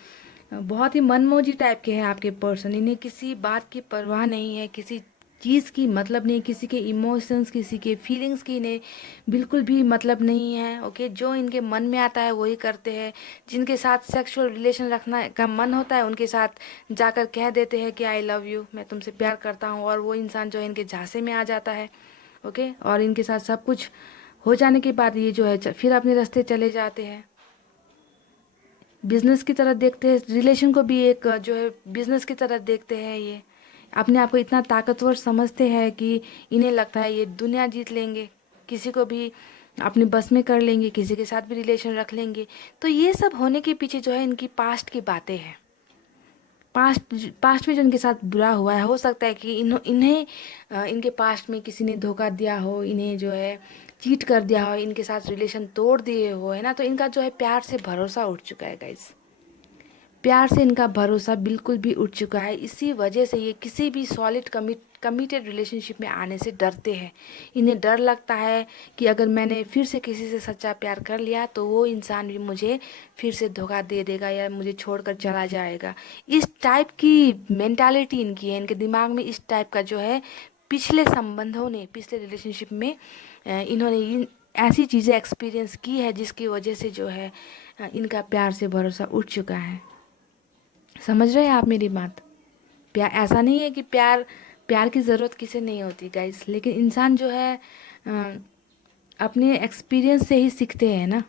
बहुत ही मनमौजी टाइप के हैं आपके पर्सन। इन्हें किसी बात की परवाह नहीं है, किसी चीज़ की मतलब नहीं, किसी के इमोशंस, किसी के फीलिंग्स की इन्हें बिल्कुल भी मतलब नहीं है। ओके, जो इनके मन में आता है वही करते हैं। जिनके साथ सेक्सुअल रिलेशन रखना का मन होता है उनके साथ जाकर कह देते हैं कि आई लव यू, मैं तुमसे प्यार करता हूँ, और वो इंसान जो है इनके झांसे में आ जाता है। ओके, और इनके साथ सब कुछ हो जाने के बाद ये जो है फिर अपने रास्ते चले जाते हैं। बिजनेस की तरह देखते हैं रिलेशन को भी, एक जो है बिजनेस की तरह देखते हैं। ये अपने आप को इतना ताकतवर समझते हैं कि इन्हें लगता है ये दुनिया जीत लेंगे, किसी को भी अपने बस में कर लेंगे, किसी के साथ भी रिलेशन रख लेंगे। तो ये सब होने के पीछे जो है इनकी पास्ट की बातें हैं। पास्ट में जो इनके साथ बुरा हुआ है, हो सकता है कि इन्हें इनके पास्ट में किसी ने धोखा दिया हो, इन्हें जो है चीट कर दिया हो, इनके साथ रिलेशन तोड़ दिए हो, है ना। तो इनका जो है प्यार से भरोसा उठ चुका है गाइस, प्यार से इनका भरोसा बिल्कुल भी उठ चुका है। इसी वजह से ये किसी भी सॉलिड कमिटेड रिलेशनशिप में आने से डरते हैं। इन्हें डर लगता है कि अगर मैंने फिर से किसी से सच्चा प्यार कर लिया तो वो इंसान भी मुझे फिर से धोखा दे देगा या मुझे छोड़कर चला जाएगा। इस टाइप की मेंटालिटी इनकी है, इनके दिमाग में इस टाइप का जो है पिछले संबंधों ने, पिछले रिलेशनशिप में इन्होंने ऐसी चीज़ें एक्सपीरियंस की है जिसकी वजह से जो है इनका प्यार से भरोसा उठ चुका है। समझ रहे हैं आप मेरी बात? प्यार ऐसा नहीं है कि प्यार की ज़रूरत किसे नहीं होती गाइस, लेकिन इंसान जो है अ, अपने एक्सपीरियंस से ही सीखते हैं ना।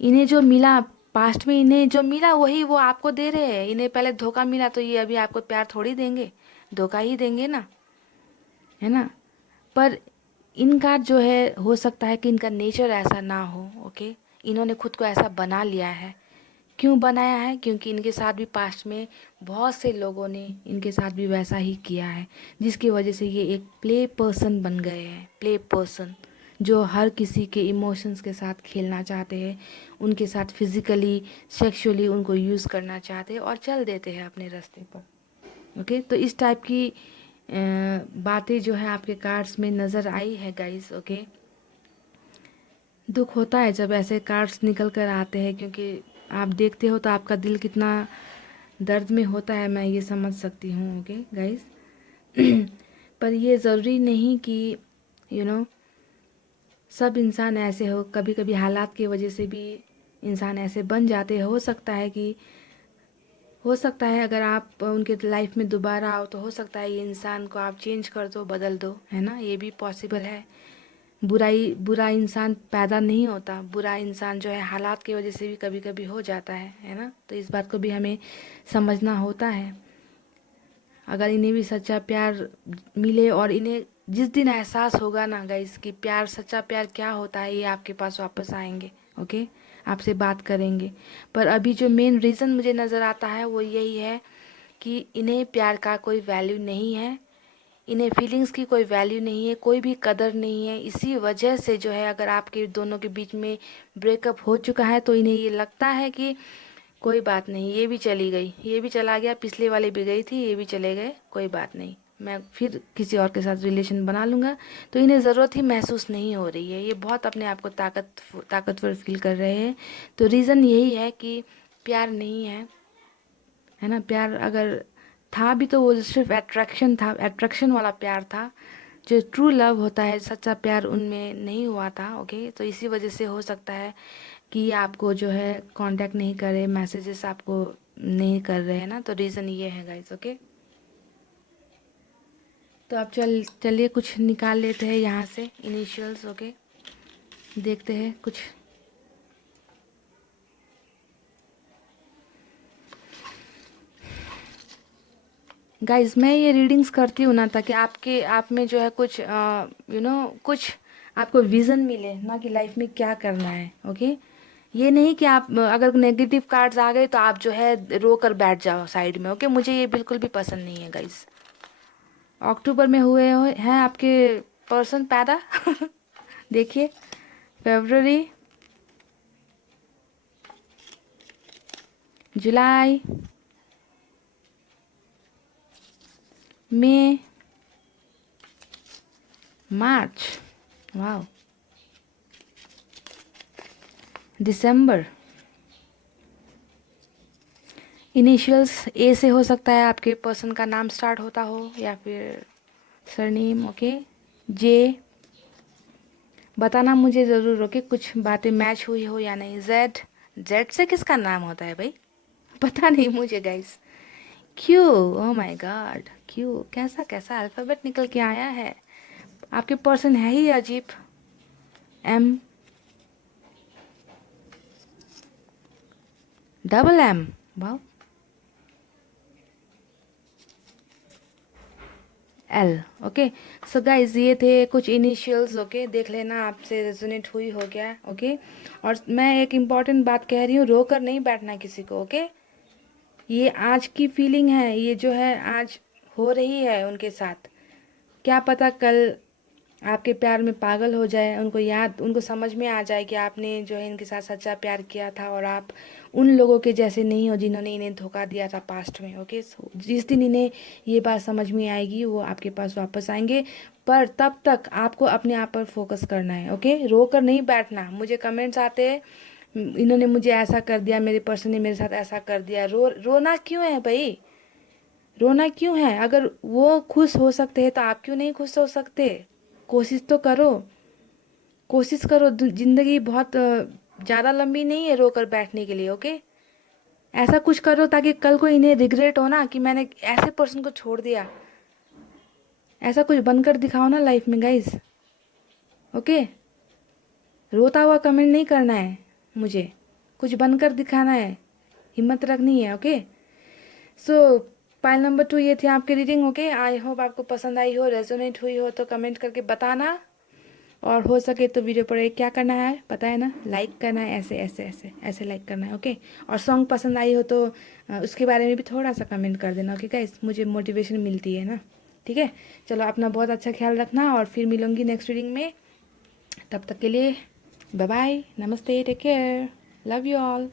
इन्हें जो मिला पास्ट में, इन्हें जो मिला वही वो आपको दे रहे हैं। इन्हें पहले धोखा मिला तो ये अभी आपको प्यार थोड़ी देंगे, धोखा ही देंगे ना, है ना। पर इनका जो है हो सकता है कि इनका नेचर ऐसा ना हो। ओके, इन्होंने खुद को ऐसा बना लिया है क्यों बनाया है? क्योंकि इनके साथ भी पास्ट में बहुत से लोगों ने इनके साथ भी वैसा ही किया है, जिसकी वजह से ये एक प्ले पर्सन बन गए हैं। प्ले पर्सन जो हर किसी के इमोशंस के साथ खेलना चाहते हैं, उनके साथ फिजिकली सेक्सुअली उनको यूज़ करना चाहते हैं और चल देते हैं अपने रास्ते पर। ओके, तो इस टाइप की बातें जो है आपके कार्ड्स में नज़र आई है गाइस। ओके, दुख होता है जब ऐसे कार्ड्स निकल कर आते हैं, क्योंकि आप देखते हो तो आपका दिल कितना दर्द में होता है, मैं ये समझ सकती हूँ। ओके गाइस, पर ये ज़रूरी नहीं कि यू नो सब इंसान ऐसे हो। कभी कभी हालात की वजह से भी इंसान ऐसे बन जाते हैं। हो सकता है अगर आप उनके लाइफ में दोबारा आओ तो हो सकता है ये इंसान को आप चेंज कर दो, बदल दो, है ना, ये भी पॉसिबल है। बुरा इंसान पैदा नहीं होता, बुरा इंसान जो है हालात की वजह से भी कभी कभी हो जाता है ना। तो इस बात को भी हमें समझना होता है। अगर इन्हें भी सच्चा प्यार मिले और इन्हें जिस दिन एहसास होगा ना गाइस कि प्यार, सच्चा प्यार क्या होता है, ये आपके पास वापस आएंगे। ओके, आपसे बात करेंगे। पर अभी जो मेन रीज़न मुझे नज़र आता है वो यही है कि इन्हें प्यार का कोई वैल्यू नहीं है, इन्हें फीलिंग्स की कोई वैल्यू नहीं है, कोई भी कदर नहीं है। इसी वजह से जो है अगर आपके दोनों के बीच में ब्रेकअप हो चुका है तो इन्हें ये लगता है कि कोई बात नहीं, ये भी चली गई, ये भी चला गया, पिछले वाले भी गई थी, ये भी चले गए, कोई बात नहीं, मैं फिर किसी और के साथ रिलेशन बना लूँगा। तो इन्हें ज़रूरत ही महसूस नहीं हो रही है, ये बहुत अपने आप को ताकतवर फील कर रहे हैं। तो रीज़न यही है कि प्यार नहीं है ना। प्यार अगर था भी तो वो सिर्फ अट्रैक्शन था, अट्रैक्शन वाला प्यार था। जो ट्रू लव होता है, सच्चा प्यार उनमें नहीं हुआ था। ओके, तो इसी वजह से हो सकता है कि आपको जो है कांटेक्ट नहीं करे, मैसेजेस आपको नहीं कर रहे हैं ना। तो रीज़न ये है गाइस। ओके, तो आप चलिए कुछ निकाल लेते हैं यहाँ से इनिशियल्स। ओके, देखते हैं कुछ। गाइस, मैं ये रीडिंग्स करती हूँ ना ताकि आप में जो है कुछ कुछ आपको विज़न मिले ना कि लाइफ में क्या करना है। ओके, ये नहीं कि आप अगर नेगेटिव कार्ड्स आ गए तो आप जो है रो कर बैठ जाओ साइड में। ओके, मुझे ये बिल्कुल भी पसंद नहीं है गाइस। अक्टूबर में हैं आपके पर्सन पैदा। देखिए, फरवरी, जुलाई, मई, मार्च, वाओ, दिसंबर। इनिशियल्स ए से हो सकता है, आपके पर्सन का नाम स्टार्ट होता हो या फिर सरनेम। ओके, जे, बताना मुझे ज़रूर। ओके, कुछ बातें मैच हुई हो या नहीं। जेड, जेड से किसका नाम होता है भाई? पता नहीं मुझे guys. Q, oh my God, Q, कैसा कैसा अल्फ़ाबेट निकल के आया है। आपके पर्सन है ही अजीब। M, double M, wow, L. Okay, so guys ये थे कुछ इनिशियल्स। ओके, देख लेना आपसे रेजोनेट हुई हो क्या। ओके, और मैं एक इम्पॉर्टेंट बात कह रही हूँ, रो कर नहीं बैठना किसी को। ओके, ये आज की फीलिंग है, ये जो है आज हो रही है उनके साथ। क्या पता कल आपके प्यार में पागल हो जाए, उनको समझ में आ जाए कि आपने जो है इनके साथ सच्चा प्यार किया था और आप उन लोगों के जैसे नहीं हो जिन्होंने इन्हें धोखा दिया था पास्ट में। ओके, जिस दिन इन्हें ये बात समझ में आएगी वो आपके पास वापस आएंगे। पर तब तक आपको अपने आप पर फोकस करना है। ओके, रो कर नहीं बैठना। मुझे कमेंट्स आते हैं, इन्होंने मुझे ऐसा कर दिया, मेरे पर्सन ने मेरे साथ ऐसा कर दिया। रोना क्यों है भाई? रोना क्यों है? अगर वो खुश हो सकते हैं तो आप क्यों नहीं खुश हो सकते? कोशिश तो करो, कोशिश करो। जिंदगी बहुत ज़्यादा लंबी नहीं है रोकर बैठने के लिए। ओके, ऐसा कुछ करो ताकि कल को इन्हें रिग्रेट हो ना कि मैंने ऐसे पर्सन को छोड़ दिया। ऐसा कुछ बनकर दिखाओ ना लाइफ में गाइस। ओके, रोता हुआ कमेंट नहीं करना है मुझे, कुछ बनकर दिखाना है, हिम्मत रखनी है। ओके, सो पाइल नंबर 2 ये थी आपकी रीडिंग। ओके, आई होप आपको पसंद आई हो, रेजोनेट हुई हो तो कमेंट करके बताना। और हो सके तो वीडियो पर क्या करना है पता है ना, लाइक करना है, ऐसे ऐसे ऐसे ऐसे लाइक करना है, ओके। और सॉन्ग पसंद आई हो तो उसके बारे में भी थोड़ा सा कमेंट कर देना, ओके गाइस, मुझे मोटिवेशन मिलती है ना, ठीक है। चलो अपना बहुत अच्छा ख्याल रखना और फिर मिलूंगी नेक्स्ट रीडिंग में। तब तक के लिए बाय बाय, नमस्ते, take care, love you all.